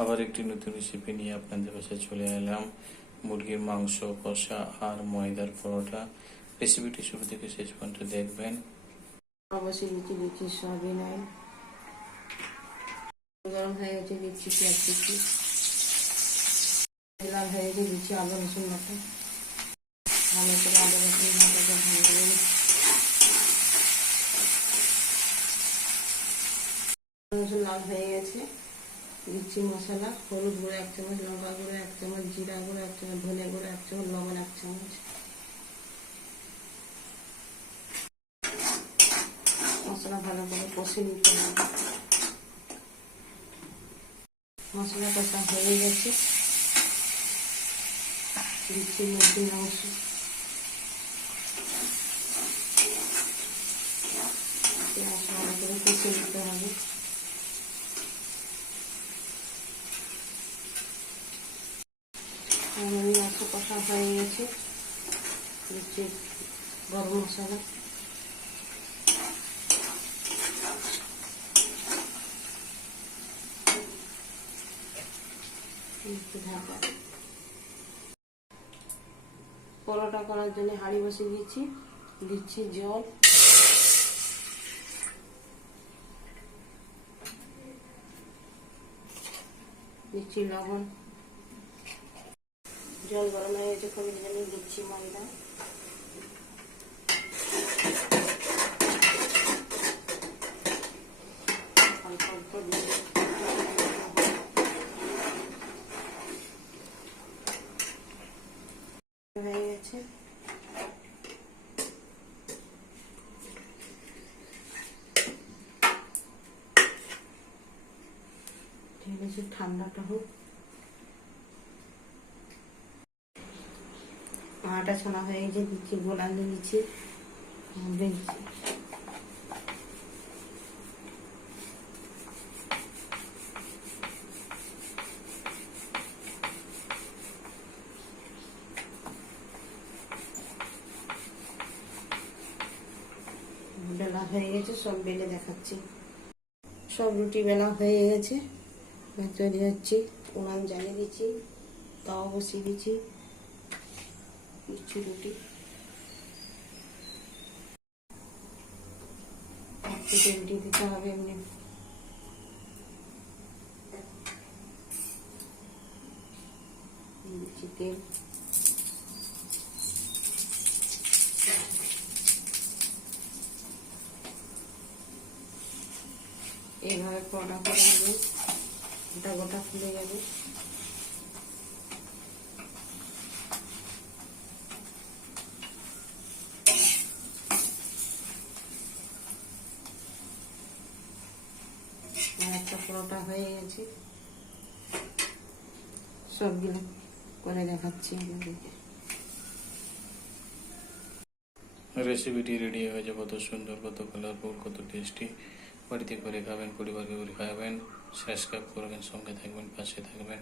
আবার একটি নতুন রেসিপি নিয়ে আপনাদের কাছে চলে এলাম। মুরগির মাংস, কষা আর ময়দার পরোটা। রেসিপিটি শুরু থেকে শেষ পর্যন্ত দেখবেন। অবশ্যই দিচ্ছি দিচ্ছি সবই নাই। গরম হয়ে গেছে দিচ্ছি পেঁয়াজ দিচ্ছি লাল হয়ে গেছে দিচ্ছি আদা, রসুন বাটা। ভালো করে আদা, রসুন বাটাটা ভালো রসুন লাল হয়ে গেছে। দিচ্ছি মশলা, হলুদ গুঁড়ো এক চামচ, লঙ্কা গুঁড়ো এক চামচ, জিরা গুঁড়ো এক চামচ, ধনে গুঁড়ো এক চামচ, লবণ এক চামচ। মশলা ভালো করে কষে নিতে হবে। মশলা কষা হয়ে গেছে। দিচ্ছি মুরগির মাংস পেঁয়াজ ভালো করে কষে নিতে হবে আমার মাংস কষা হয়ে গেছে। দিচ্ছি গরম মশলা। পরোটা করার জন্য হাঁড়ি বসিয়ে দিচ্ছি। দিচ্ছি জল। দিচ্ছি লবণ। জল গরম হয়ে গেছে কমে জানি দিচ্ছি ময়দা। অল্প অল্প হয়ে গেছে। ঠিক আছে, ঠান্ডাটা হোক। আটা ছোনা হয়ে গেছে দিচ্ছি গোলান দিচ্ছি দিচ্ছি বেলা হয়ে গেছে, সব বেলে দেখাচ্ছি। সব রুটি বেলা হয়ে গেছে। তৈরি হচ্ছি উনান জ্বালিয়ে দিচ্ছি, তাও বসিয়ে দিচ্ছি। দিচ্ছি রুটি। দিতে হবে এমনি। তেল। এইভাবে পরোটা করে গোটা গোটা ফুলে যাবে। একটা পরোটা হয়ে গেছে। সবগুলো করে দেখাচ্ছি রেসিপিটি রেডি হয়ে যাবে, কত সুন্দর, কত কালারফুল কত টেস্টি বাড়িতে করে খাবেন, পরিবারকে করে খাবেন সাবস্ক্রাইব করবেন, সঙ্গে থাকবেন, পাশে থাকবেন।